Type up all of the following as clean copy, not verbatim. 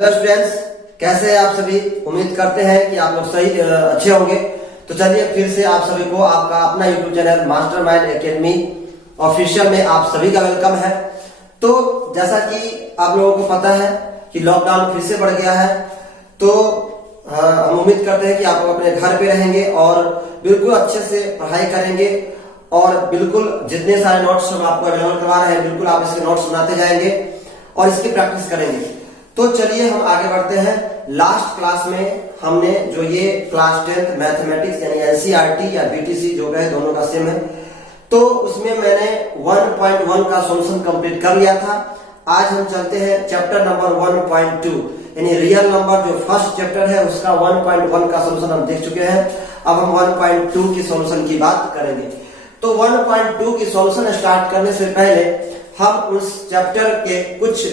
Hello students, कैसे हैं आप सभी। उम्मीद करते हैं कि आप लोग सही अच्छे होंगे। तो चलिए फिर से आप सभी को आपका अपना YouTube channel mastermind academy official में आप सभी का वेलकम है। तो जैसा कि आप लोगों को पता है कि लॉकडाउन फिर से बढ़ गया है, तो हम उम्मीद करते हैं कि आप लोग अपने घर पे रहेंगे और बिल्कुल अच्छे से पढ़ाई करेंगे और बिल्कुल जितने सारे नोट्स हम आपको अवेलेबल करवा रहे हैं बिल्कुल आप इसके नोट्स बनाते जाएंगे और इसकी प्रैक्टिस करेंगे। तो चलिए हम आगे बढ़ते हैं। लास्ट क्लास में हमने जो ये क्लास 10th मैथमेटिक्स यानी एनसीईआरटी या बीटीसी जो है दोनों का सेम है, तो उसमें मैंने 1.1 का सॉल्यूशन कंप्लीट कर लिया था। आज हम चलते हैं चैप्टर नंबर 1.2 यानी रियल नंबर जो फर्स्ट चैप्टर है उसका 1.1 का सॉल्यूशन हम देख चुके हैं। अब हम 1.2 की सॉल्यूशन की बात करेंगे। तो 1.2 की सॉल्यूशन स्टार्ट करने से पहले हम उस चैप्टर के कुछ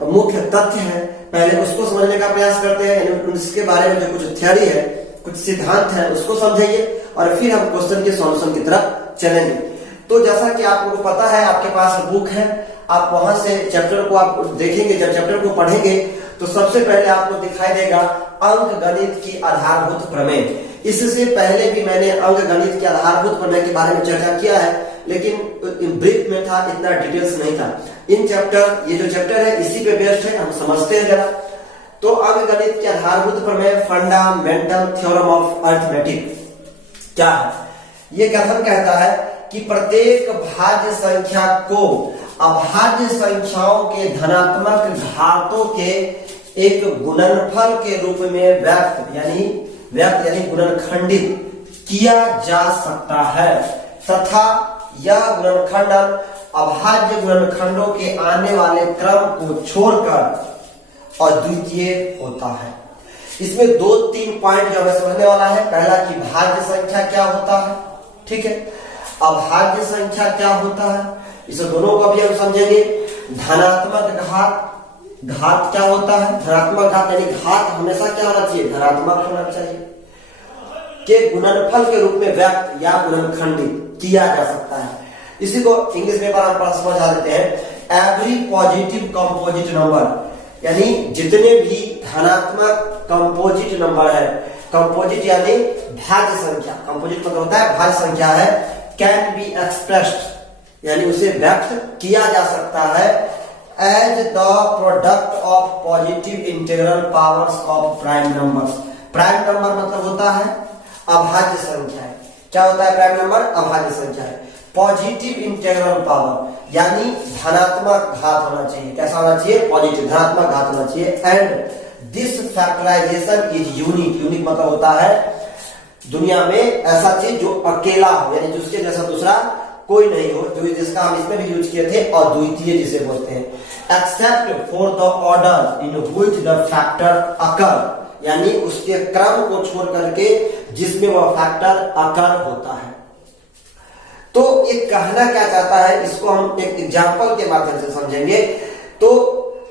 मुख्य तथ्य हैं पहले उसको समझने का प्रयास करते हैं, यानी उसके बारे में जो कुछ थ्योरी है, कुछ सिद्धांत है उसको समझेंगे और फिर हम क्वेश्चन के सॉल्यूशन की तरफ चलेंगे। तो जैसा कि आप लोगों को पता है, आपके पास बुक है, आप वहां से चैप्टर को आप देखेंगे। जब चैप्टर को पढ़ेंगे तो सबसे पहले आपको दिखाई देगा अंक गणित की आधारभूत प्रमेय। इससे पहले भी मैंने अंक गणित के आधारभूत प्रमेय के बारे में चर्चा किया है, लेकिन ब्रीफ में था, इतना डिटेल्स नहीं था। इन चैप्टर ये जो चैप्टर है इसी पे बेस्ड है, हम समझते हैं जरा। तो अंक गणित के आधारभूत प्रमेय फंडामेंटल थ्योरम ऑफ अरिथमेटिक क्या है? ये कथन कहता है कि प्रत्येक भाज्य संख्या को अभाज्य संख्याओं के धनात्मक घातों के एक गुणनफल के रूप में व्यक्त यानी गुणनखंडित किया जा सकता है तथा यह गुणनखंडन अभाज्य गुणनखंडों के आने वाले क्रम को छोड़कर अद्वितीय होता है। इसमें 2-3 पॉइंट जो हमें समझने वाला है। पहला कि भाज्य संख्या क्या होता है, ठीक है। अभाज्य संख्या क्या होता है, इसे दोनों को भी हम समझेंगे। धनात्मक घात क्या होता है, धनात्मक घात यानी घात हमेशा क्या होना चाहिए, धनात्मक होना चाहिए, के गुणनफल के रूप में व्यक्त या गुणनखंडित किया जा सकता है। इसी को इंग्लिश में हम समझा देते हैं एवरी पॉजिटिव कंपोजिट नंबर, यानी जितने भी धनात्मक कंपोजिट नंबर है, कंपोजिट यानी भाज्य संख्या, कंपोजिट मतलब होता है भाज्य संख्या है, कैन बी एक्सप्रेस्ड यानी उसे व्यक्त किया जा सकता है as the product of positive integral powers of prime numbers. Prime number मतलब होता है अभाज्य संख्या है। क्या होता है प्राइम नंबर? अभाज्य संख्या है। पॉजिटिव इंटीग्रल पावर यानी धनात्मक घात होना चाहिए। कैसा होना चाहिए? पॉजिटिव, धनात्मक घात होना चाहिए। And this factorisation is unique. Unique मतलब होता है दुनिया में ऐसा चीज जो अकेला हो, यानी जिसके जैसा दूसरा कोई नहीं हो, जो जिसका हम इसमें भी यूज किए थे अद्वितीय जिसे बोलते हैं। Except for the order in which the factor occur, यानी उसके क्रम को छोड़ करके जिसमें वह फैक्टर अकर होता है। तो ये कहना क्या चाहता है, इसको हम एक एग्जांपल के माध्यम से समझेंगे। तो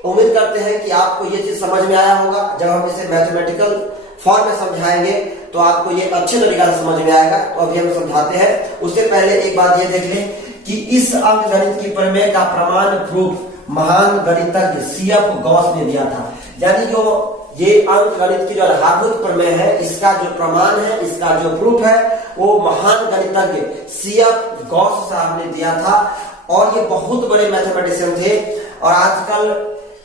उम्मीद करते हैं कि आपको ये चीज समझ में आया होगा। जब हम इसे मैथमेटिकल फॉर्म में समझाएंगे तो आपको ये अच्छे तरीके से समझ में आएगा। तो अभी हम समझाते हैं। उससे पहले एक बात ये देख लें कि इस अंक गणित की प्रमेय का प्रमाण प्रूफ महान गणितज्ञ सीएफ गॉस ने दिया था। यानी जो ये अंक गणित की जो आधारभूत प्रमेय है, इसका जो प्रमाण है, इसका जो प्रूफ है, वो महान गणितज्ञ सीएफ गॉस साहब ने दिया था। और ये बहुत बड़े मैथमेटिशियन थे। और आजकल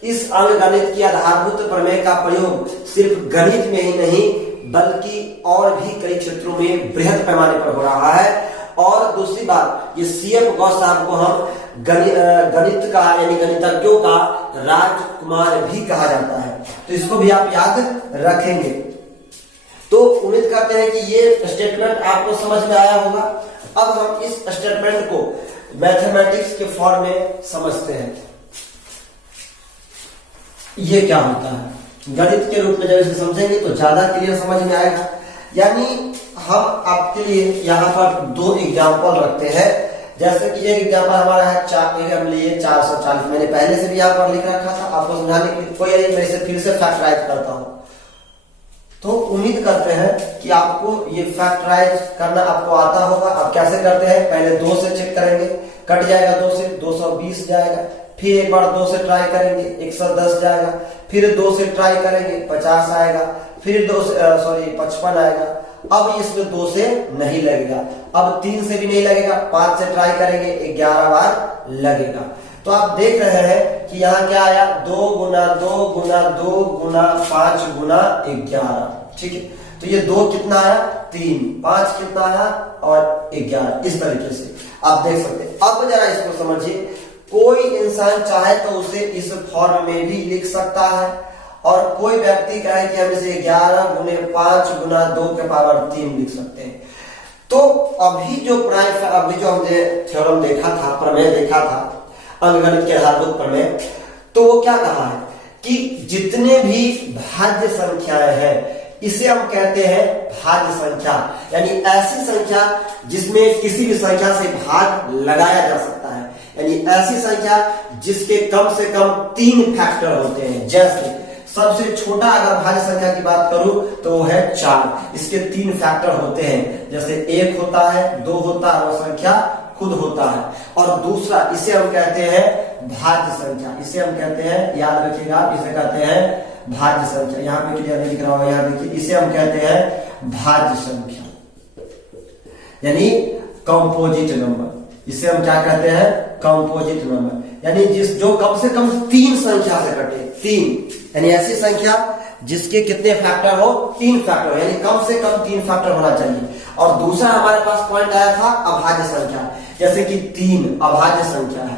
इस अंक गणित की आधारभूत प्रमेय का प्रयोग सिर्फ गणित में ही नहीं बल्कि और भी कई क्षेत्रों में बृहद पैमाने पर हो रहा है। और दूसरी बात, ये सीएफ गॉस साहब को हम गणित का यानी गणितज्ञों का राजकुमार भी कहा जाता है। तो इसको भी आप याद रखेंगे। तो उम्मीद करते हैं कि ये स्टेटमेंट आपको समझ में आया होगा। अब हम इस स्टेटमेंट को मैथमेटिक्स के फॉर्म में समझते हैं। ये क्या होता है गणित के रूप में जब इसे समझेंगे तो ज्यादा क्लियर समझ में आएगा। यानी हम आपके लिए यहाँ पर 2 एग्जाम्पल रखते हैं। जैसे कि एक एग्जाम्पल हमारा है 440। मैंने पहले से भी यहाँ पर लिख रखा था, आपको समझाने के लिए कोई नहीं, मैं इसे फिर से फैक्टराइज करता हूँ। तो उम्मीद करते हैं कि आपको ये फैक्टराइज करना आपको आता होगा। आप कैसे करते हैं? पहले 2 से चेक करेंगे, कट जाएगा 2 से 220 जाएगा, फिर एक बार 2 से ट्राई करेंगे 110 जाएगा, फिर 2 से ट्राई करेंगे 50 आएगा, फिर 2 से 55 आएगा। अब इसमें 2 से नहीं लगेगा, अब 3 से भी नहीं लगेगा, 5 से ट्राई करेंगे 11 बार लगेगा। तो आप देख रहे हैं कि यहाँ क्या आया, 2 गुना 2 गुना 2 गुना 5 गुना 11, ठीक है। तो ये 2 कितना आया 3, 5 कितना आया और 11, इस तरीके से आप देख सकते हैं। अब जरा इसको समझिए, कोई इंसान चाहे तो उसे इस फॉर्म में भी लिख सकता है, और कोई व्यक्ति कहे कि हम इसे 11 गुने 5 गुना 2 के पावर 3 लिख सकते हैं। तो अभी जो हमने थ्योरम देखा था, प्रमेय देखा था, अंकगणित के आधारभूत प्रमेय, तो वो क्या कहा है कि जितने भी भाज्य संख्याएं हैं इसे हम कहते हैं भाज्य संख्या, यानी ऐसी संख्या जिसमें किसी भी संख्या से भाग लगाया जा सकता है, यानी ऐसी संख्या जिसके कम से कम 3 फैक्टर होते हैं। जैसे सबसे छोटा अगर भाज्य संख्या की बात करूं तो वो है 4, इसके 3 फैक्टर होते हैं, जैसे 1 होता है, 2 होता है, वो संख्या खुद होता है। और दूसरा इसे हम कहते हैं भाज्य संख्या, इसे हम कहते हैं, याद रखिएगा आप, इसे कहते हैं भाज्य संख्या। यहाँ पे क्लियर लिख रहा हूं, यहाँ देखिए, इसे हम कहते हैं भाज्य संख्या, यानी कंपोजिट नंबर। इसे हम क्या कहते हैं, कंपोजिट नंबर, यानी जो कम से कम 3 संख्या से कटे, 3, यानी ऐसी संख्या जिसके कितने फैक्टर हो, 3 फैक्टर, यानी कम से कम 3 फैक्टर होना चाहिए। और दूसरा हमारे पास पॉइंट आया था अभाज्य संख्या, जैसे कि 3 अभाज्य संख्या है,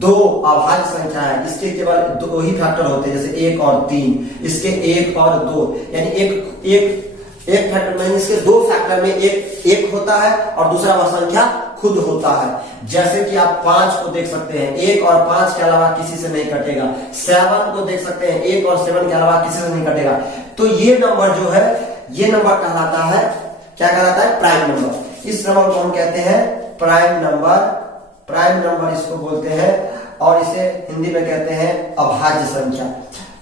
2 अभाज्य संख्या है, इसके केवल 2 ही फैक्टर होते हैं, जैसे 1 और 3, इसके 1 और 2, यानी एक फैक्टर में, इसके 2 फैक्टर में एक होता है और दूसरा वह संख्या खुद होता है। जैसे कि आप 5 को देख सकते हैं, 1 और 5 के अलावा किसी से नहीं कटेगा। 7 को देख सकते हैं, 1 और 7 के अलावा किसी से नहीं कटेगा। तो ये नंबर जो है, ये नंबर कहलाता है, क्या कहलाता है, प्राइम नंबर। इस नंबर को हम कहते हैं प्राइम नंबर, प्राइम नंबर इसको बोलते हैं, और इसे हिंदी में कहते हैं अभाज्य संख्या।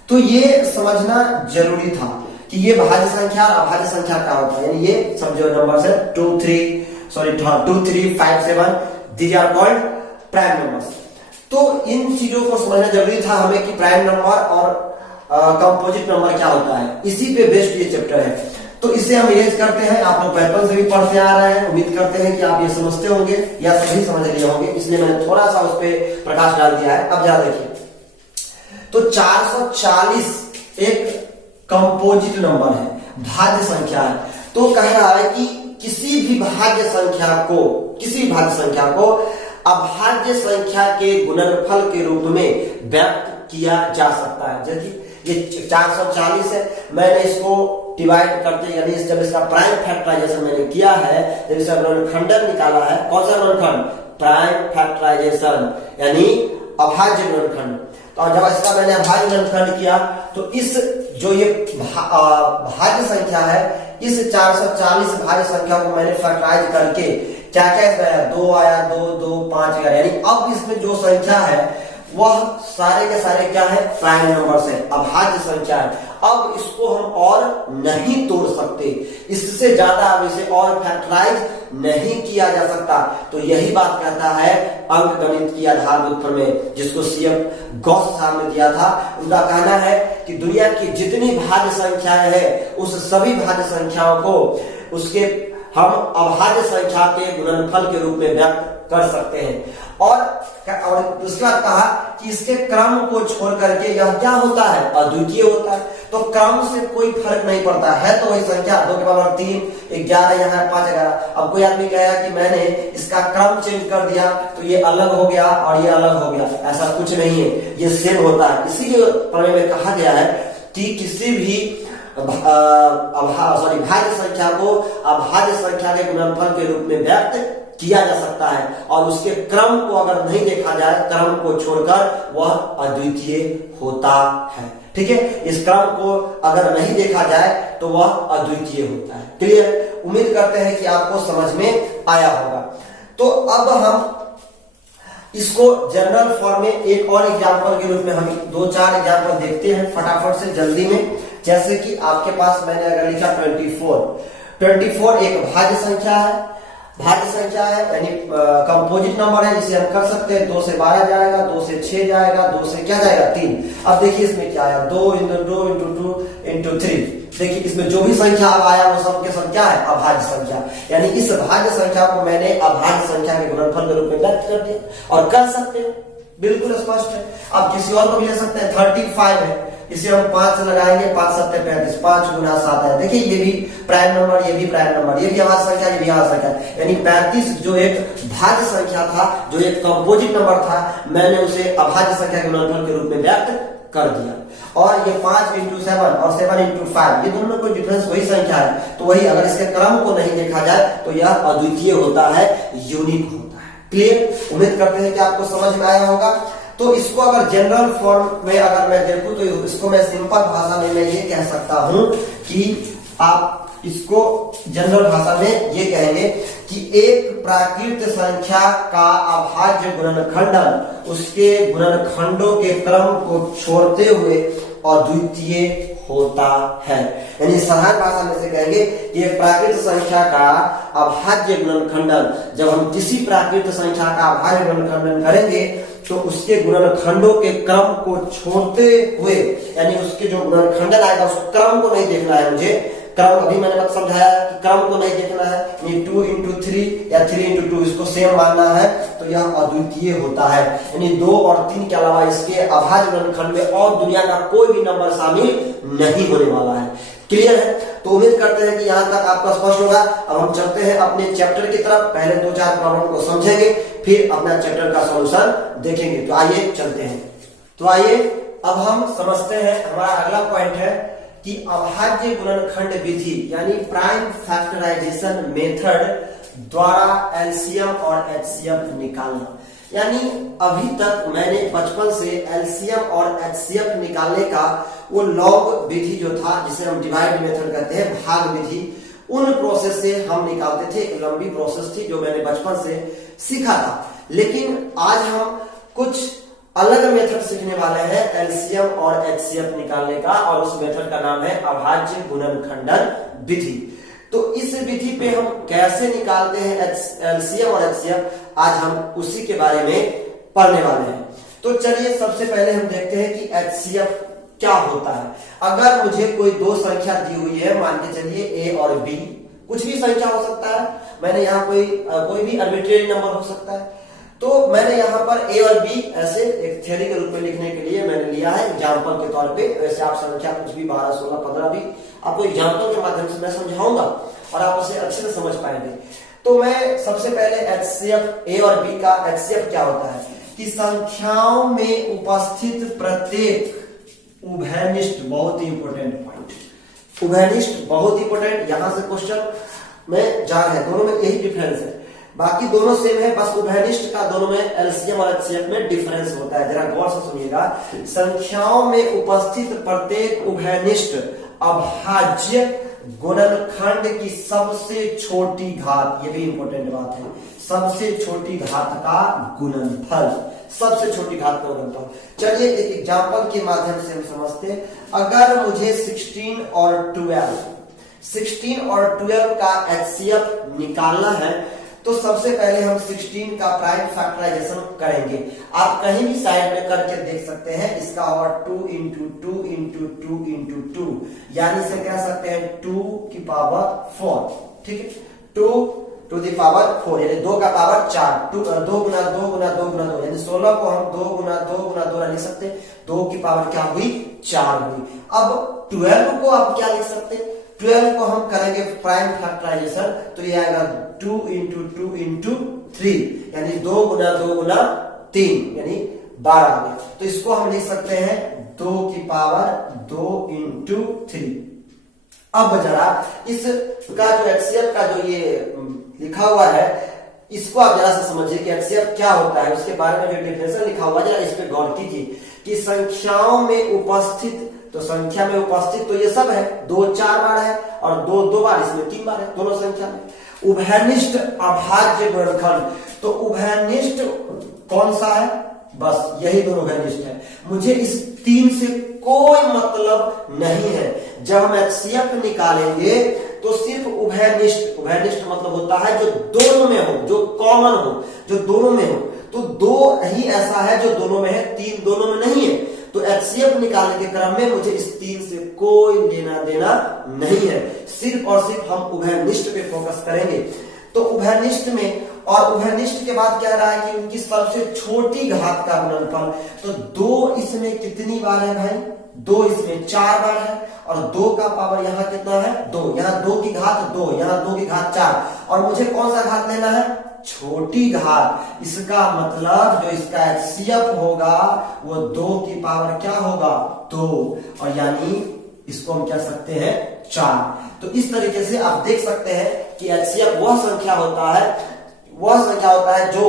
तो ये समझना जरूरी था कि ये भाज्य संख्या और अभाज्य संख्या क्या होता है, यानी ये सब जो नंबर्स है 2, 3, 5, 7, these are called prime numbers. तो इन चीजों को समझना जरूरी था हमें कि प्राइम नंबर और कंपोजिट नंबर क्या होता है, इसी पे बेस्ड ये चैप्टर है। तो इसे हम यूज करते हैं, आप लोग बचपन से भी पढ़ते आ रहे हैं, उम्मीद करते हैं कि आप ये समझते होंगे या सभी समझ लिए होंगे, इसलिए मैंने थोड़ा सा उस पर प्रकाश डाल दिया है। अब ध्यान देखिए, तो 440 एक कंपोजिट नंबर है, भाज्य संख्या है। तो कह रहा है कि किसी भी भाज्य संख्या को अभाज्य संख्या के गुणनफल के रूप में व्यक्त किया जा सकता है। जैसे ये 440 है, मैंने इसको डिवाइड करते, यानी जब इसका प्राइम फैक्टराइजेशन मैंने किया है, जब इसका गुणनखंडन निकाला है, कौन सा गुणनखंड, प्राइम फैक्टराइजेशन, यानी अभाज्य गुणनखंड। तो जब इसका मैंने अभाज्य गुणनखंड किया, तो इस जो ये भाज्य संख्या है, इस 440 भाज्य संख्या को मैंने फैक्टराइज करके क्या क्या इसमें आया, 2 आया, 2, 2, 5 आया, यानी अब इसमें जो संख्या है वह सारे के सारे क्या है, प्राइम नंबर्स है, अभाज्य संख्या है। अब इसको हम और नहीं तोड़ सकते, इससे ज्यादा अब इसे और फैक्टराइज नहीं किया जा सकता। तो यही बात कहता है अंकगणित की आधारभूत प्रमेय, जिसको CF गॉस साहब ने दिया था। उनका कहना है कि दुनिया की जितनी भाज्य संख्याएं हैं, उस सभी भाज्य संख्याओं को उसके हम अभाज्य संख्या के गुणनफल के रूप में व्यक्त कर सकते हैं। और उसके बाद कहा कि इसके क्रम को छोड़ करके यह क्या होता है, अद्वितीय होता है। तो क्रम से कोई फर्क नहीं पड़ता है, तो वही संख्या 2 के पावर 3, 11 यहाँ है, 5, 11। अब कोई आदमी कहेगा कि मैंने इसका क्रम चेंज कर दिया तो ये अलग हो गया और ये अलग हो गया, ऐसा कुछ नहीं है, ये सेम होता है। इसीलिए प्रमेय में कहा गया है कि किसी भी भाज्य संख्या को अभाज्य संख्या के गुणनफल के रूप में व्यक्त किया जा सकता है, और उसके क्रम को अगर नहीं देखा जाए, क्रम को छोड़कर, वह अद्वितीय होता है। ठीक है, इस क्रम को अगर नहीं देखा जाए तो वह अद्वितीय होता है। क्लियर? उम्मीद करते हैं कि आपको समझ में आया होगा। तो अब हम इसको जनरल फॉर्म में एक और एग्जाम्पल के रूप में हम 2-4 एग्जाम्पल देखते हैं फटाफट से, जल्दी में। जैसे कि आपके पास मैंने अगर लिखा 24 एक भाज्य संख्या है। भाज्य संख्या है, यानी कंपोजिट नंबर है, जिसे हम कर सकते हैं 2 से 12 जाएगा, 2 से 6 जाएगा, 2 से क्या जाएगा 3। अब देखिए इसमें क्या आया, 2 × 2 × 2 × 3। देखिए इसमें जो भी संख्या अब आया वो सब के सब क्या है, अभाज्य संख्या। यानी इस भाज्य संख्या को मैंने अभाज्य संख्या के गुणनफल के रूप में व्यक्त कर दिया और कर सकते हैं, बिल्कुल स्पष्ट है। अब किसी और को भी ले सकते हैं, 35 है, इसे हम 5 से लगाएंगे, 5 × 7 = 35, 5 × 7 है। देखिए ये भी प्राइम नंबर, ये भी प्राइम नंबर, ये भी अभाज्य संख्या, ये भी अभाज्य संख्या। यानी 35 जो एक भाज्य संख्या था, जो एक कंपोजिट नंबर था, मैंने उसे अभाज्य संख्या के गुणनफल के रूप में व्यक्त कर दिया। और ये 5 × 7 और 7 × 5, ये दोनों में कोई डिफरेंस वही संख्या है, तो वही अगर इसके क्रम को नहीं देखा जाए तो यह अद्वितीय होता है, यूनिक होता है। क्लियर? उम्मीद करते हैं कि आपको समझ में आया होगा। तो इसको अगर जनरल फॉर्म में अगर मैं देखूं तो इसको मैं सिंपल भाषा में मैं ये कह सकता हूं कि आप इसको जनरल भाषा में ये कहेंगे कि एक प्राकृत संख्या का अभाज्य गुणनखंडन उसके गुणनखंडों के क्रम को छोड़ते हुए अद्वितीय होता है। यानी साधारण भाषा में से कहेंगे कि एक प्राकृत संख्या का अभाज्य गुणनखंडन, जब हम किसी प्राकृत संख्या का अभाज्य गुणनखंडन करेंगे तो उसके गुणनखंडों के क्रम को छोड़ते हुए, यानी उसके जो गुणनखंडन आएगा उस क्रम को नहीं देखना है मुझे। क्रम अभी मैंने मत समझाया कि क्रम को नहीं देखना है, 2 × 3 या 3 × 2 इसको सेम मानना है, तो यह अद्वितीय होता है। यानी 2 और 3 के अलावा इसके अभाज्य गुणनखंड में और दुनिया का कोई भी नंबर शामिल नहीं होने वाला है। क्लियर है? तो उम्मीद करते हैं कि यहाँ तक आपका स्पष्ट होगा। अब हम चलते हैं अपने चैप्टर की तरफ। पहले 2-4 प्रॉब्लम को समझेंगे, फिर अपना चैप्टर का सॉल्यूशन देखेंगे। तो आइए चलते हैं। तो आइए अब हम समझते हैं, हमारा अगला पॉइंट है कि अभाज्य गुणनखंड विधि यानी प्राइम फैक्टराइजेशन मेथड द्वारा एलसीएम और एचसीएफ निकालना। यानी अभी तक मैंने बचपन से एलसीएम और एचसीएफ निकालने का वो लॉग विधि जो था, जिसे हम डिवाइड मेथड कहते हैं, भाग विधि, उन प्रोसेस से हम निकालते थे। एक लंबी प्रोसेस थी जो मैंने बचपन से सीखा था। लेकिन आज हम कुछ अलग मेथड सीखने वाले हैं एलसीएम और एचसीएफ निकालने का, और उस मेथड का नाम है अभाज्य गुणनखंडन विधि। तो इस विधि पे हम कैसे निकालते हैं एलसीएम और एचसीएफ, आज हम उसी के बारे में पढ़ने वाले हैं। तो चलिए सबसे पहले हम देखते हैं कि एचसीएफ क्या होता है। अगर मुझे कोई दो संख्या दी हुई है, मान के चलिए ए और बी, कुछ भी संख्या हो सकता है, मैंने यहाँ कोई भी आर्बिट्रेरी नंबर हो सकता है, तो मैंने यहाँ पर ए और बी ऐसे एक थ्योरी के रूप में लिखने के लिए मैंने लिया है एग्जाम्पल के तौर पे। वैसे आप संख्या कुछ भी 12, 16, 15 भी आपको एग्जाम्पल के माध्यम से मैं समझाऊंगा और आप उसे अच्छे से समझ पाएंगे। तो मैं सबसे पहले एचसीएफ, ए और बी का एचसीएफ क्या होता है कि संख्याओं में उपस्थित प्रत्येक उभयनिष्ठ, बहुत ही इंपॉर्टेंट पॉइंट, उभयनिष्ठ बहुत इंपॉर्टेंट, यहां से क्वेश्चन में जा रहे हैं। दोनों में यही डिफरेंस है, बाकी दोनों सेम है, बस उभयनिष्ठ का दोनों में एलसीएम और एचसीएफ में डिफरेंस होता है। जरा गौर से सुनिएगा। संख्याओं में उपस्थित प्रत्येक उभयनिष्ठ अभाज्य गुणनखंड की सबसे छोटी घात, ये भी इंपॉर्टेंट बात है, सबसे छोटी घात का गुणनफल, सबसे छोटी घात का गुणनफल। चलिए एक एग्जांपल के माध्यम से हम समझते हैं। अगर मुझे 16 और 12 का एचसीएफ निकालना है, तो सबसे पहले हम 16 का प्राइम फैक्टराइजेशन करेंगे। आप कहीं भी साइड में करके देख सकते हैं। इसका होगा 2 × 2 × 2 × 2, यानी से कह सकते हैं 2 की पावर 4, ठीक है, 2 टू द पावर 4, यानी 2 का पावर 4, 2 × 2 × 2 × 2, यानी 16 को हम 2 × 2 × 2 लिख सकते हैं। 2 की पावर क्या हुई? 4 हुई। अब 12 को आप क्या लिख सकते हैं? 12 को हम करेंगे प्राइम फैक्टराइजेशन, तो ये आएगा 2 × 2 × 3, यानी 2 × 2 × 3, यानी 12 आ गया। तो इसको हम लिख सकते हैं 2 की पावर 2 × 3। अब जरा इसका जो एचसीएफ का जो ये लिखा हुआ है, इसको आप जरा से समझिए कि एचसीएफ क्या होता है, उसके बारे में जो डिफिनेशन लिखा हुआ है जरा इस पे गौर कीजिए कि संख्याओं में उपस्थित, तो संख्या में उपस्थित तो ये सब है, 2 4 बार है और 2 2 बार, इसमें 3 बार है दोनों संख्या में। उभयनिष्ठ अभाज्य गुणनखंड, तो उभयनिष्ठ कौन सा है? बस यही दोनों उभयनिष्ठ है। मुझे इस 3 से कोई मतलब नहीं है। जब हम एचसीएफ निकालेंगे तो सिर्फ उभयनिष्ठ, उभयनिष्ठ मतलब होता है जो दोनों में हो, जो कॉमन हो, जो दोनों में हो। तो दो ही ऐसा है जो दोनों में है, तीन दोनों में नहीं है। तो एचसीएफ निकालने के क्रम में मुझे इस तीन से कोई लेना देना नहीं है, सिर्फ और सिर्फ हम उभयनिष्ठ पे फोकस करेंगे। तो उभयनिष्ठ में, और उभयनिष्ठ के बाद कह रहा है कि उनकी सबसे छोटी घात का गुणनफल, तो 2 इसमें कितनी बार है भाई? 2 इसमें 4 बार है, और 2 का पावर यहाँ कितना है? 2, यहाँ 2 की घात 2, यहाँ 2 की घात 4, और मुझे कौन सा घात लेना है? छोटी घात। इसका मतलब जो इसका एचसीएफ होगा वो 2 की पावर क्या होगा? 2, और यानी इसको हम कह सकते हैं 4। तो इस तरीके से आप देख सकते हैं कि एचसीएफ वह संख्या होता है जो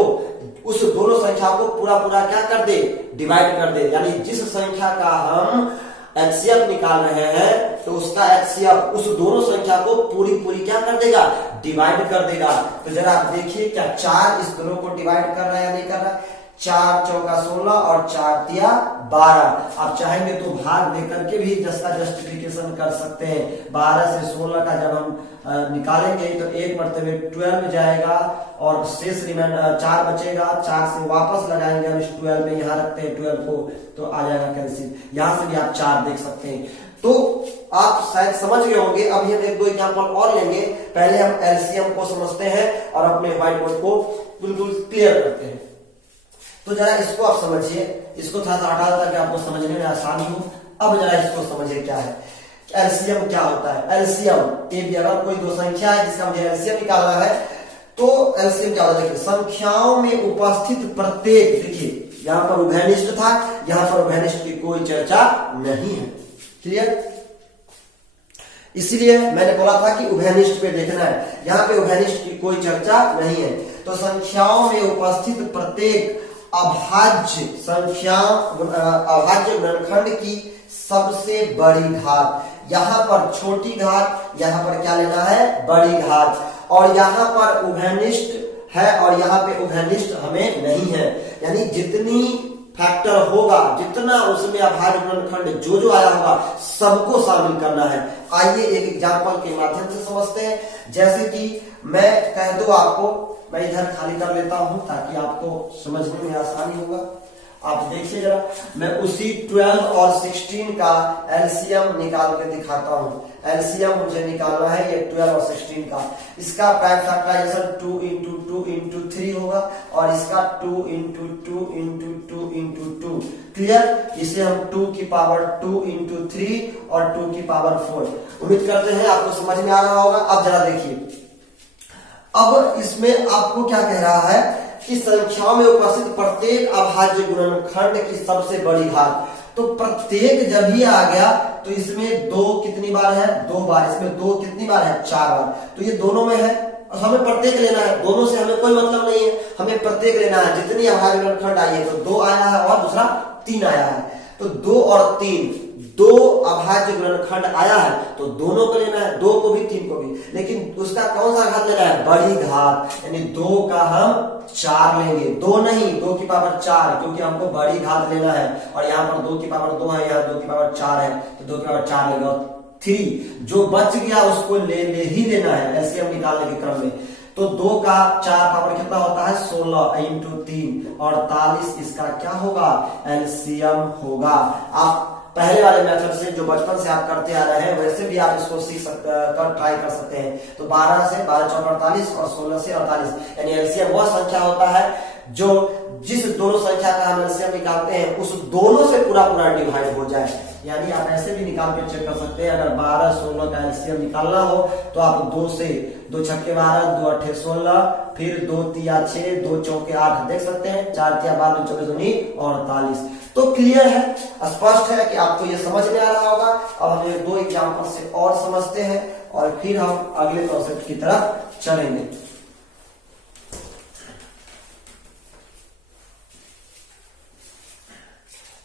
उस दोनों संख्या को पूरा पूरा क्या कर दे? डिवाइड कर दे। यानी जिस संख्या का हम एचसीएफ निकाल रहे हैं तो उसका एचसीएफ उस दोनों संख्या को पूरी क्या कर देगा? डिवाइड कर देगा। तो जरा आप देखिए क्या 4 इस दोनों को डिवाइड कर रहा है या नहीं कर रहा है? 4 चौका 16 और 4 तिया 12। आप चाहेंगे तो भाग लेकर के भी इसका जस्टिफिकेशन कर सकते हैं। 12 से 16 का जब हम निकालेंगे तो 1 मरतबे 12 जाएगा, और शेष रिमेंड 4 बचेगा। 4 से वापस लगाएंगे हम इस 12 में, यहाँ रखते हैं 12 को, तो आ जाएगा कैंसिल। यहाँ से भी आप 4 देख सकते हैं। तो आप शायद समझ गए होंगे। अब हम 1-2 एग्जाम्पल और लेंगे। पहले हम एलसीएम को समझते हैं और अपने व्हाइट बोर्ड को बिल्कुल क्लियर करते हैं। तो जरा इसको आप समझिए, इसको थोड़ा सा हटा ताकि आपको समझने में आसानी हो। अब जरा इसको समझिए क्या है एलसीएम, क्या होता है एलसीएम। ये भी अगर कोई दो संख्या है जिसका मुझे एलसीएम निकालना है तो एलसीएम क्या होता है? देखिए, संख्याओं में उपस्थित प्रत्येक, देखिए यहाँ पर उभयनिष्ठ था, यहाँ पर उभयनिष्ठ की कोई चर्चा नहीं है। क्लियर? इसलिए मैंने बोला था कि उभयनिष्ठ पे देखना है, यहाँ पे उभयनिष्ठ की कोई चर्चा नहीं है। तो संख्याओं में उपस्थित प्रत्येक अभाज्य संख्या, अभाज्य गुणनखंड की सबसे बड़ी घात, यहाँ पर छोटी घात, यहाँ पर क्या लेना है? बड़ी घात। और यहाँ पर उभयनिष्ठ है और यहाँ पे उभयनिष्ठ हमें नहीं है। यानी जितनी फैक्टर होगा, जितना उसमें अभाज्य गुणनखंड जो आया होगा, सबको शामिल करना है। आइए एक एग्जांपल के माध्यम से समझते हैं। जैसे कि मैं कह दूं आपको, मैं इधर खाली कर लेता हूं ताकि आपको समझने में आसानी होगा। आप देखिए जरा, मैं उसी 12 और 16 का एलसीएम निकाल के दिखाता हूं। एलसीएम मुझे निकालना है ये 12 और 16 का। इसका प्राइम फैक्टराइजेशन 2 into 2 into 3 होगा, और इसका 2 into 2 into 2 into 2। क्लियर? इसे हम 2 की पावर 2 into 3 और 2 की पावर 4। उम्मीद करते हैं आपको समझ में आ रहा होगा। अब जरा देखिए, अब इसमें आपको क्या कह रहा है कि संख्याओं में उपस्थित प्रत्येक अभाज्य गुणनखंड की सबसे बड़ी घात। तो प्रत्येक जब ही आ गया तो इसमें 2 कितनी बार है? 2 बार। इसमें 2 कितनी बार है? 4 बार। तो ये दोनों में है, हमें प्रत्येक लेना है। दोनों से हमें कोई मतलब नहीं है, हमें प्रत्येक लेना है। जितनी अभाज्य गुणनखंड आई है, तो 2 आया है और दूसरा 3 आया है। तो 2 और 3, 2 अभाज्य गुणनखंड आया है तो दोनों को लेना है, 2 को भी 3 को भी। लेकिन उसका कौन सा घात लेना है? बड़ी घात। यानी 2 का हम 4 लेंगे। 2 नहीं, 2 की पावर 4, क्योंकि हमको बड़ी घात लेना है। और यहाँ पर 2 की पावर 2 है, यहाँ 2 की पावर 4 है, तो 2 की पावर 4 लेगा। 3 जो बच गया उसको ले ही लेना है एलसीएम निकालने के क्रम में। तो 2 का 4 पावर कितना होता है? 16 into 3, 48 इसका क्या होगा? एलसीएम होगा। आप पहले वाले मेथड से जो बचपन से आप करते आ रहे हैं वैसे भी आप इसको सीख सकते कर ट्राई कर सकते हैं। तो 12 से 12 चौक 48 और 16 से 48, यानी एलसीएम वह संख्या होता है जो जिस दोनों संख्या का हम एलसीएम निकालते हैं उस दोनों से पूरा डिवाइड हो जाए। यानी आप ऐसे भी निकाल के चेक कर सकते हैं। अगर 12 16 का एलसीएम निकालना हो तो आप 2 से 2 छक्के 12, 2 अट्ठे 16, फिर 2 तिया 6, 2 चौके 8 देख सकते हैं, 4 तिया 12, 2 चौके 2 48। तो क्लियर है, स्पष्ट है कि आपको ये समझ में आ रहा होगा। अब हम 1-2 एग्जाम्पल से और समझते हैं और फिर हम अगले कॉन्सेप्ट की तरफ चलेंगे।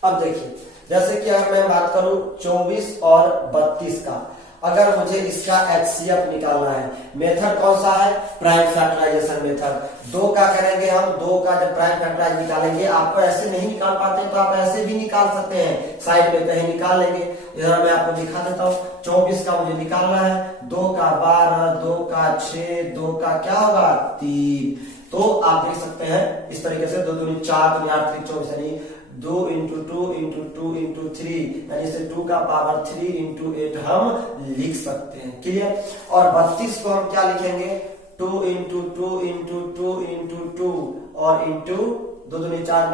अब देखिए, जैसे कि अगर मैं बात करूं 24 और 32 का, अगर मुझे इसका HCF निकालना है, मेथड कौन सा है? Prime factorisation method. 2 का करेंगे हम, 2 का जब प्राइम फैक्टराइज निकालेंगे, आपको ऐसे नहीं निकाल पाते तो आप ऐसे भी निकाल सकते हैं, साइड पे कहीं निकाल लेंगे। इधर मैं आपको दिखा देता हूँ। 24 का मुझे निकालना है, 2 का 12, 2 का 6, 2 का क्या होगा 3। तो आप देख सकते हैं इस तरीके से 2 दूनी 4, 2 8 24, यानी 2 इंटू 2 इंटू 2 इंटू 3, यानी से 2 का पावर 3 इंटू 8 हम लिख सकते हैं। क्लियर? और 32 को हम क्या लिखेंगे? 2 इंटू 2 इंटू 2 इंटू 2 और इंटू 2 दूनी 4,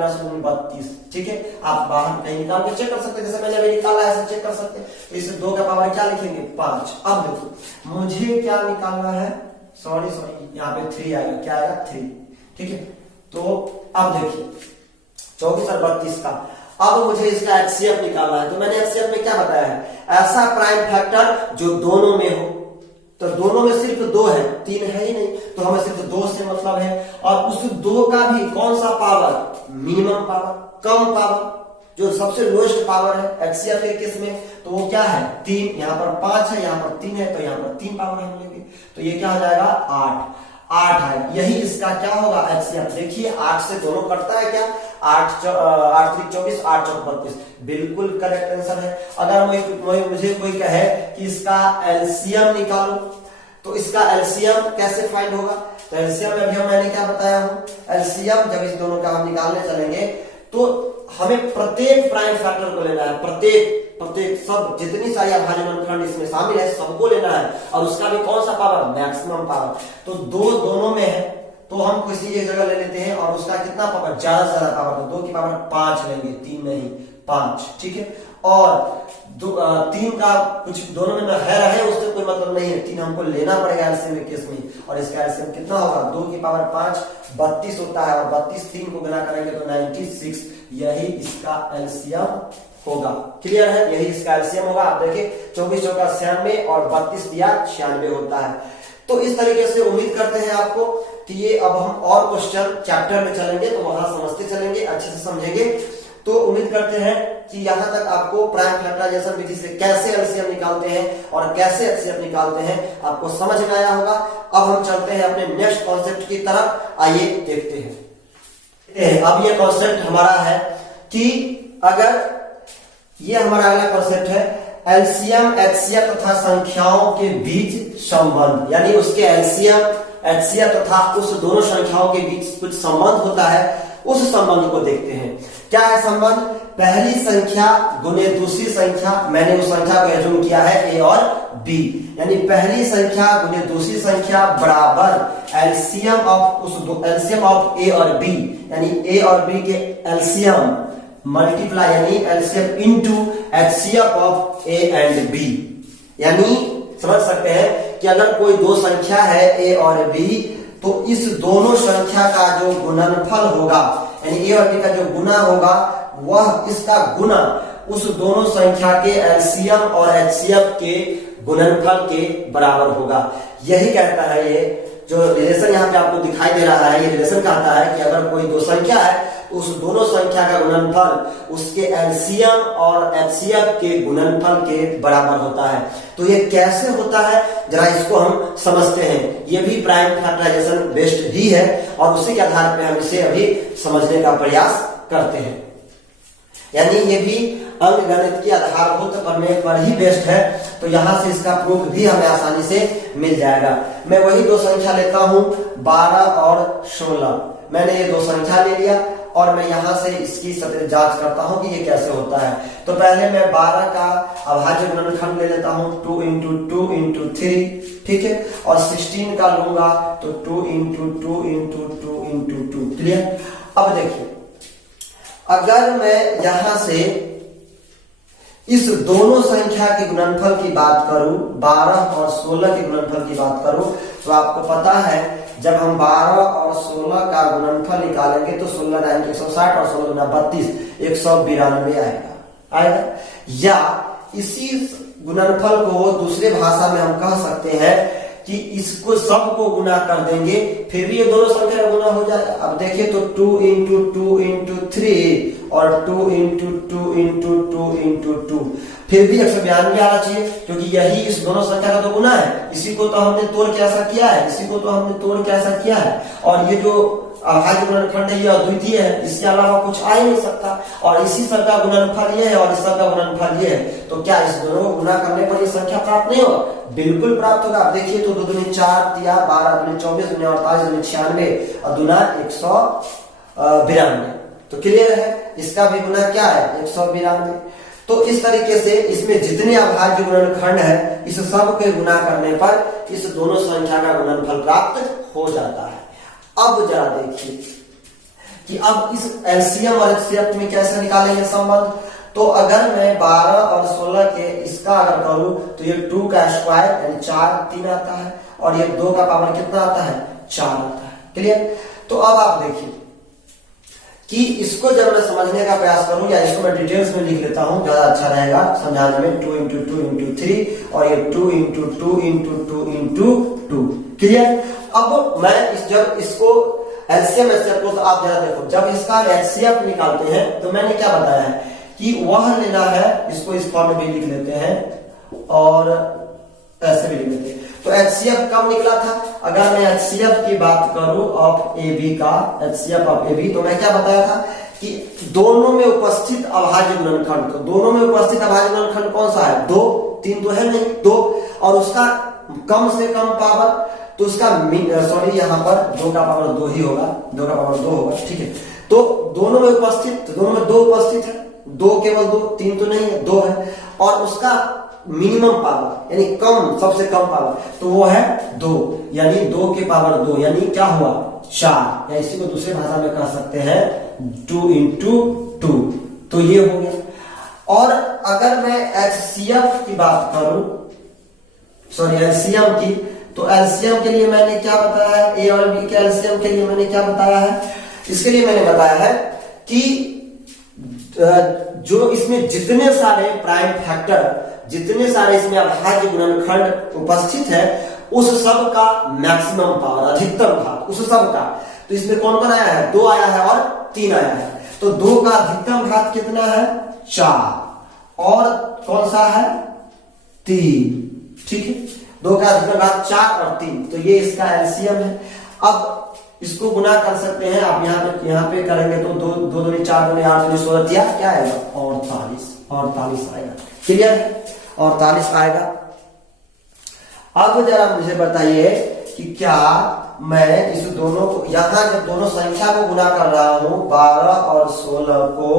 32। ठीक है, आप बाहर कहीं निकाल के चेक कर सकते हैं, जैसे मैंने अभी निकाला है ऐसे चेक कर सकते हैं। तो इसे 2 का पावर क्या लिखेंगे? 5। अब देखो मुझे क्या निकालना है, सॉरी यहाँ पे 3 आएगा, क्या आएगा 3। ठीक है, तो अब देखिए 24 और 32 का, अब मुझे इसका HCF निकालना है। तो मैंने HCF में क्या बताया है? ऐसा प्राइम फैक्टर जो दोनों में हो। तो दोनों में सिर्फ 2 है, 3 है ही नहीं, तो हमें सिर्फ 2 से मतलब है। और उस 2 का भी कौन सा पावर? मिनिमम पावर, कम पावर, जो सबसे लोएस्ट पावर है HCF के केस में, तो वो क्या है? 3। यहाँ पर 5 है, यहाँ पर 3 है, तो यहाँ पर 3 पावर हम लेंगे, तो ये क्या हो जाएगा? 8 है। यही इसका क्या होगा? HCF। देखिए 8 से दोनों कटता है क्या? 8 3 24, 8 4 32, बिल्कुल करेक्ट आंसर है। अगर मुझे कोई कहे कि इसका LCM निकालो, तो इसका LCM कैसे फाइंड होगा? तो LCM में अभी मैंने क्या बताया हूं? LCM जब इस दोनों का हम निकालने चलेंगे तो हमें प्रत्येक प्राइम फैक्टर को लेना है, प्रत्येक सब जितनी सारी अभाज्य गुणनखंड इसमें शामिल है सबको लेना है, और उसका भी कौन सा पावर? Maximum power. तो 2 दोनों में है, तो हम किसी एक जगह ले लेते हैं, और उसका कितना पावर? ज्यादा से ज्यादा पावर, तो 2 की पावर 5 लेंगे, 3 नहीं 5। ठीक है, और 3 का कुछ दोनों में है रहे उससे कोई मतलब नहीं है, 3 हमको लेना पड़ेगा एलसीएम के केस में। और इसका एलसीएम कितना होगा? 2 की पावर 5 32 होता है, और 32 3 को गुना करेंगे तो 96, यही इसका एलसीएम होगा। क्लियर है? यही इसका एलसीएम होगा। आप देखिए 24 चौका 96 और 32 दिया 96 होता है। तो इस तरीके से उम्मीद करते हैं आपको कि ये, अब हम और क्वेश्चन चैप्टर में चलेंगे तो वहां समझते चलेंगे, अच्छे से समझेंगे। तो उम्मीद करते हैं कि यहां तक आपको प्राइम फैक्टराइजेशन विधि से कैसे एलसीएम निकालते हैं और कैसे एचसीएफ निकालते हैं आपको समझ में आया होगा। अब हम चलते हैं अपने नेक्स्ट कॉन्सेप्ट की तरफ, आइए देखते हैं। अब ये कॉन्सेप्ट हमारा है कि अगर ये हमारा अगला कॉन्सेप्ट है एलसीएम एचसीएफ तथा संख्याओं के बीच संबंध, यानी उसके एलसीएम एचसीएफ तथा उस दोनों संख्याओं के बीच कुछ संबंध होता है, उस संबंध को देखते हैं। क्या है संबंध? पहली संख्या गुने दूसरी संख्या, मैंने उस संख्या को एज्यूम किया है ए और बी, यानी पहली संख्या गुने दूसरी संख्या बराबर एलसीएम ऑफ ए और बी, यानी ए और बी के एलसीएम मल्टीप्लाई, यानी LCM into HCF of A and B. यानी समझ सकते हैं कि अगर कोई दो संख्या है ए और बी, तो इस दोनों संख्या का जो गुणनफल होगा, यानी ए और बी का जो गुना होगा, वह इसका गुना उस दोनों संख्या के एलसीएम और एचसीएफ के गुणनफल के बराबर होगा। यही कहता है ये जो रिलेशन यहाँ पे आपको दिखाई दे रहा है, ये रिलेशन कहता है कि अगर कोई दो संख्या है तो उस दोनों संख्या का गुणनफल उसके एलसीएम और एचसीएफ के गुणनफल के बराबर होता है। तो ये कैसे होता है जरा इसको हम समझते हैं। ये भी प्राइम फैक्टराइजेशन बेस्ड ही है और उसी के आधार पे हम इसे अभी समझने का प्रयास करते हैं। यानी ये भी अंक गणित की आधारभूत प्रमेय पर ही बेस्ड है, तो यहां से इसका प्रूफ भी हमें आसानी से मिल जाएगा। मैं वही दो संख्या लेता हूं 12 और 16, मैंने ये दो संख्या ले लिया और मैं यहां से इसकी सतत जांच करता हूं कि ये कैसे होता है। तो पहले मैं 12 का अभाज्य गुणनखंड ले लेता हूं 2 इंटू 2 इंटू 3, ठीक है, और 16 का लूंगा तो 2 इंटू 2 इंटू 2 इंटू 2। क्लियर? अब देखिए अगर मैं यहां से इस दोनों संख्या के गुणनफल की बात करूं, 12 और 16 के गुणनफल की बात करूं, तो आपको पता है जब हम 12 और 16 का गुणनफल निकालेंगे तो 16 9 160 और 16 गुना 32 192 आएगा। या इसी गुणनफल को दूसरे भाषा में हम कह सकते हैं कि इसको सबको गुना कर देंगे फिर भी ये दोनों संख्या का गुना हो जाएगा। अब देखिए तो 2 इंटू 2 इंटू 3 और 2 इंटू 2 इंटू 2 इंटू 2, फिर भी 192 आना चाहिए, क्योंकि यही इस दोनों संख्या का तो गुना है। इसी को तो हमने तोड़ के ऐसा किया है, इसी को तो हमने तोड़ के ऐसा किया है। और ये जो अभाज्य गुणनखंड है ये अद्वितीय है, इसके अलावा कुछ आ ही नहीं सकता। और इसी सब का गुणनफल ये है और इस सब का गुणनफल ये है, तो क्या इस दोनों को गुना करने पर ये संख्या प्राप्त नहीं होगा? बिल्कुल प्राप्त होगा। आप देखिए तो 2 दूनी 4, 12 दूनी 24, दूनी 48, दूनी 96 और दूना 192। तो क्लियर है, इसका भी गुना क्या है? 192। तो इस तरीके से इसमें जितने अभाज्य गुणनखंड है इस सब के गुना करने पर इस दोनों संख्या का गुणनफल प्राप्त हो जाता है। अब जरा देखिए कि अब इस एलसीएम और एचसीएफ में कैसे निकालेंगे संबंध। तो अगर मैं 12 और 16 के इसका अगर करूं तो ये 2 का स्क्वायर यानी 4 3 आता है, और ये 2 का पावर कितना आता है? 4 आता है। क्लियर? तो अब आप देखिए कि इसको जब मैं समझने का प्रयास करूं, या इसको मैं डिटेल्स में लिख लेता हूं, ज्यादा अच्छा रहेगा समझाने में। 2 इंटू 2 इंटू 3 और ये 2 इंटू 2 इंटू 2 इंटू 2। क्लियर? अब मैं जब इसको एलसीएम एचसीएफ को, तो आप जरा देखो, जब इसका एचसीएफ निकालते हैं तो मैंने क्या बताया है कि वह लेना है, इसको इस फॉर्म में भी लिख लेते हैं और ऐसे भी लिख लेते हैं। तो एचसीएफ कब निकला था? अगर मैं एचसीएफ की बात करूं ऑफ ए बी का, एचसीएफ ऑफ ए बी, तो मैं क्या बताया था कि दोनों में उपस्थित अभाज्य गुणनखंड, तो दोनों में उपस्थित अभाज्य गुणनखंड कौन सा है? 2, 3 तो है नहीं, 2, और उसका कम से कम पावर, तो उसका सॉरी यहाँ पर 2 का पावर 2 ही होगा, 2 का पावर 2 होगा। ठीक है, तो दोनों में उपस्थित, तो दोनों में 2 उपस्थित है, 2 केवल 2, 3 तो नहीं है, 2 है, और उसका मिनिमम पावर यानी कम, सबसे कम पावर, तो वो है 2, यानी 2 के पावर 2 यानी क्या हुआ? 4, या इसी को दूसरी भाषा में कह सकते हैं 2 इंटू 2। तो ये हो गया। और अगर मैं एचसीएफ की बात करूं, सॉरी एलसीएम की, तो एलसीएम के लिए मैंने क्या बताया है? ए और बी के एलसीएम के लिए मैंने क्या बताया है? इसके लिए मैंने बताया है कि जो इसमें जितने सारे प्राइम फैक्टर, जितने सारे इसमें अभाज्य गुणनखंड उपस्थित है, उस सब का मैक्सिमम पावर, अधिकतम भाग उस सब का। तो इसमें कौन कौन आया है? 2 आया है और 3 आया है। तो 2 का अधिकतम भाग कितना है? 4, और कौन सा है? 3। ठीक है, 2 का अधिकतम भाग 4 और 3, तो ये इसका एलसीएम है। अब इसको गुना कर सकते हैं आप, यहाँ पे करेंगे तो 2 दूनी 4 दूनी 8 दूनी 16, क्या आएगा? 48 आएगा। क्लियर है? 48 आएगा। अब जरा मुझे बताइए कि क्या मैं इस दोनों को, यहां जब दोनों संख्या को गुना कर रहा हूं 12 और 16 को,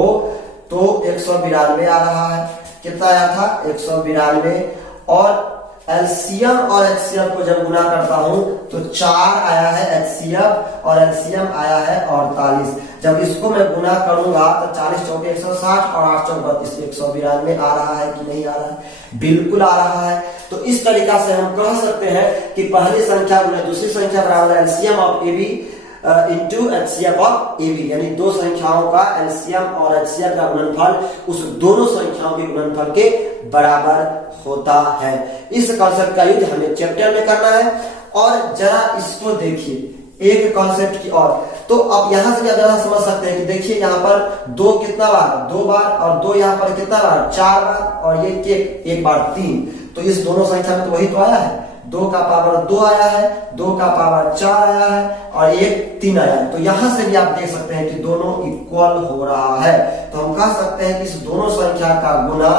तो 192 आ रहा है। कितना आया था? 192। और एलसीएम और एचसीएफ को जब गुना करता हूं तो 4 आया है एचसीएफ और एलसीएम आया है 48। जब इसको मैं गुना करूंगा तो 40 चौके 160 और 8 चौक 32, 192 आ रहा है कि नहीं आ रहा है? बिल्कुल आ रहा है। तो इस तरीका से हम कह सकते हैं कि पहली संख्या गुना दूसरी संख्या बराबर LCM of A B into HCF of A B, यानी दो संख्याओं का एलसीएम और एचसीएफ का गुणनफल उस दोनों संख्याओं के गुणनफल के बराबर होता है। इस कॉन्सेप्ट का यूज हमें चैप्टर में करना है। और जरा इसको देखिए एक कॉन्सेप्ट की और, तो अब यहां से भी जरा समझ सकते हैं कि देखिए यहाँ पर 2 कितना बार? 2 बार, और 2 यहाँ पर कितना बार? 4 बार, और ये एक बार 3। तो इस दोनों संख्या में तो वही तो आया है, 2 का पावर 2 आया है, 2 का पावर 4 आया है, और एक 3 आया है। तो यहां से भी आप देख सकते हैं कि दोनों इक्वल हो रहा है। तो हम कह सकते हैं कि इस दोनों संख्या का गुना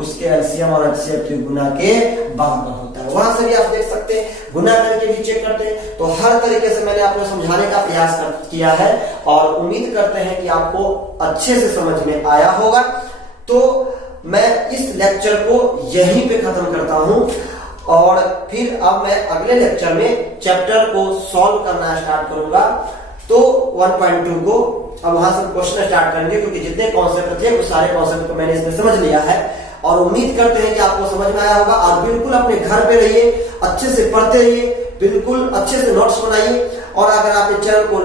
उसके एलसीएम और एचसीएफ के गुना के बराबर होता है। वहां से भी आप देख सकते हैं, गुना करके भी चेक करते हैं। तो हर तरीके से मैंने आपको समझाने का प्रयास किया है, और उम्मीद करते हैं कि आपको अच्छे से समझ में आया होगा। तो मैं इस लेक्चर को यहीं पे खत्म करता हूं, और फिर अब मैं अगले लेक्चर में चैप्टर को सॉल्व करना स्टार्ट करूंगा। तो 1.2 को अब वहां से क्वेश्चन स्टार्ट करेंगे, क्योंकि जितने कॉन्सेप्ट थे उस सारे कॉन्सेप्ट को मैंने इसमें समझ लिया है। और उम्मीद करते हैं कि आपको समझ में आया होगा। और बिल्कुल अपने घर पे रहिए, अच्छे से पढ़ते रहिए, बिल्कुल अच्छे से नोट्स बनाइए। और अगर आपने चैनल को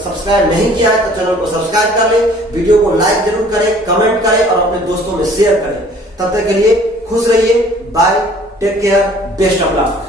सब्सक्राइब नहीं किया है तो चैनल को सब्सक्राइब कर ले, वीडियो को लाइक जरूर करें, कमेंट करें और अपने दोस्तों में शेयर करें। तब तक के लिए खुश रहिए। Bye, take care, best of luck.